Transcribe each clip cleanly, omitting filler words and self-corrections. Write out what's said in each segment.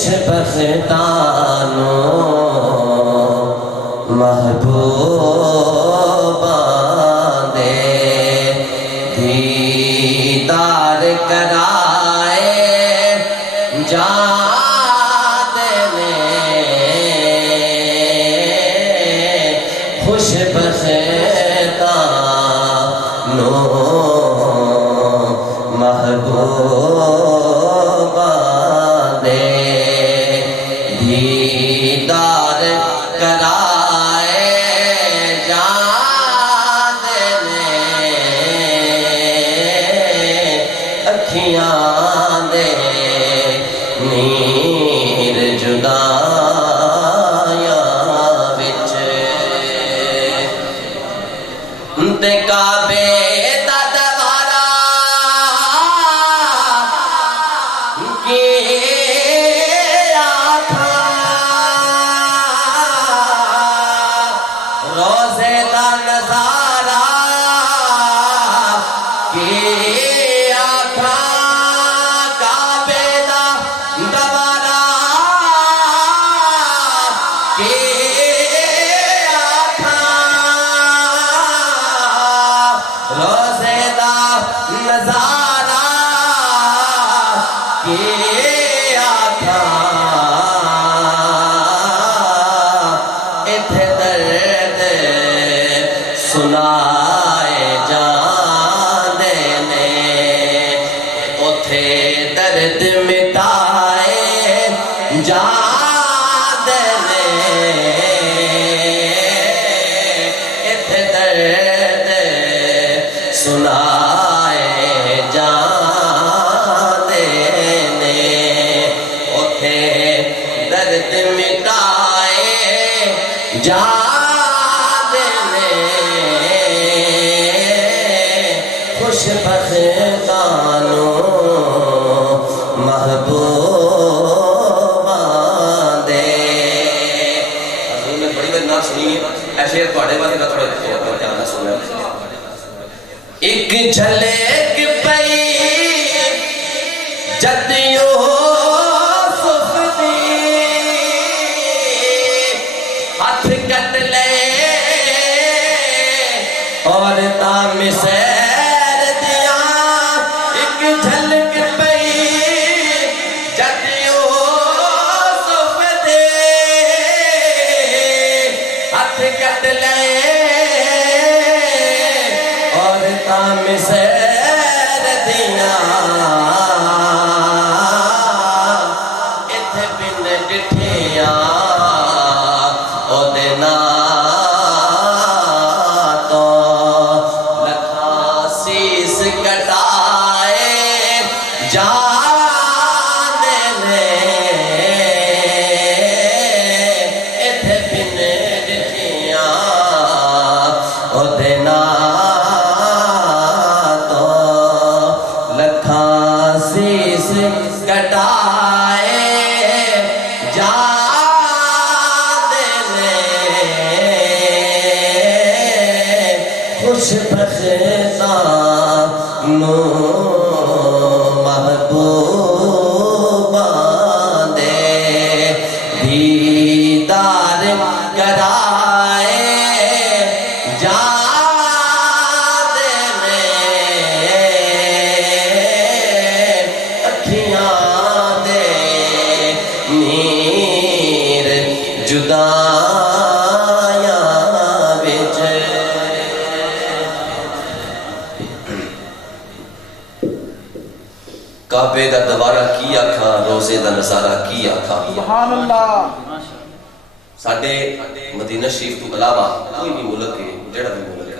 خوش بختانو محبوباں دے دیدار کرائے جاندے نے خوش بختانو محبوباں دے دیدار کرائے جاندے نے اکھیاں دے نیر جدائیاں وچ تے کعبے دا دوارا کی روزے دا نظارہ کی آنکھاں کعبے دا دوارہ کی آنکھاں روزے دا نظارہ کی سنائے جاندے نے اوتھے درد مٹائے جاندے نے ایتھے درد سنائے جاندے نے اوتھے درد مٹائے جاندے نے خوش بختانو محبوباں دے حضور نے بڑی بڑی نعت سنی ہے ایسے پاڑے والے کا تھوڑا دھیان نہ سنا ایک جھلک پئی جد یوسف دی ہاتھ کٹ لے اور تام سے کٹ لے اور تام سیر دیاں اتھے بن ڈٹھیاں او دینا تو لکھاں سیس کٹائے جاندے نے اتھے بن دینا تو لکھاں سیس کٹائے جاندے نے خوش بختانو محبوباں دے دیدار کرائے جاندے نے اکھیاں دے نیر جدائیاں وچ کعبے دا دوارہ کی آکھاں روزے دا نظارہ کی آکھاں سبحان اللہ ساڈے مدینہ شریف تو علاوہ کوئی بھی ملک ہے جڑا بھی ملک ہے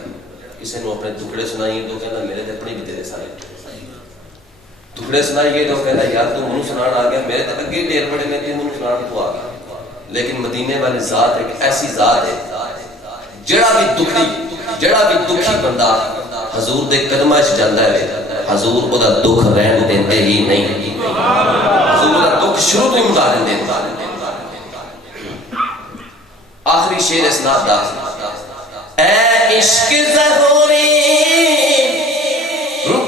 کسی نے اپنے ٹکڑے سنائیے تو کہنا میرے تے اپنے بھی تیرے سارے ٹکڑے سنائیے تو کہنا یار تو منو سنان آ گیا میرے تے اگے ڈھیر بڑے نے تے منو سنان تو آ گیا لیکن مدینے والی ذات ایک ایسی ذات ہے جڑا بھی دکھی بندہ حضور دے قدمہ وچ جاندا ہے حضور او دا دکھ رہن دیندے ہی نہیں حضور دا دکھ شروع تو ہی مٹا دیندے آخری شعر اسناد دا اے عشق ظہوری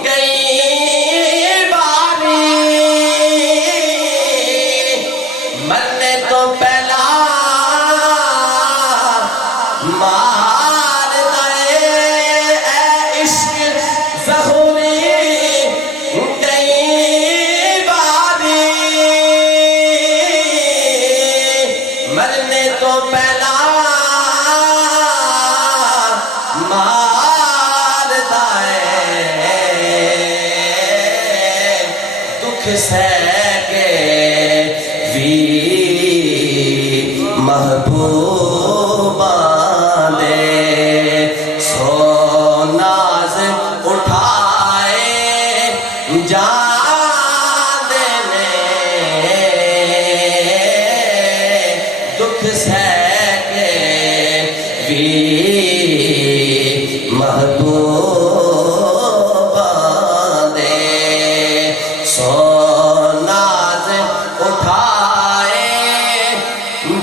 کئی باری ماردا ہے دکھ سہ کے بھی محبوباں دے سو ناز اٹھائے جان دینے دکھ سہ کے بھی محبوباں دے سو ناز اٹھائے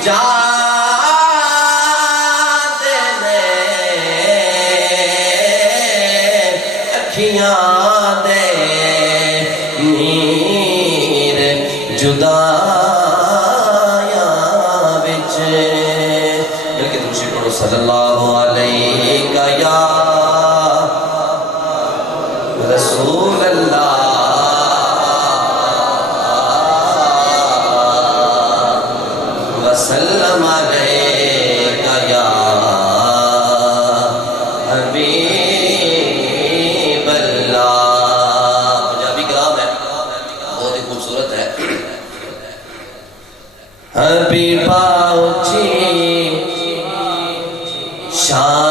جان دینے اکھیاں دے نیر جدائیاں وچ مل کے دوسری پڑھو صلی اللہ علیہ یا رسول اللہ وسلم علیک یا حبیب اللہ پنجابی کلام ہے بہت ہی خوبصورت ہے حبیبا اچھی شان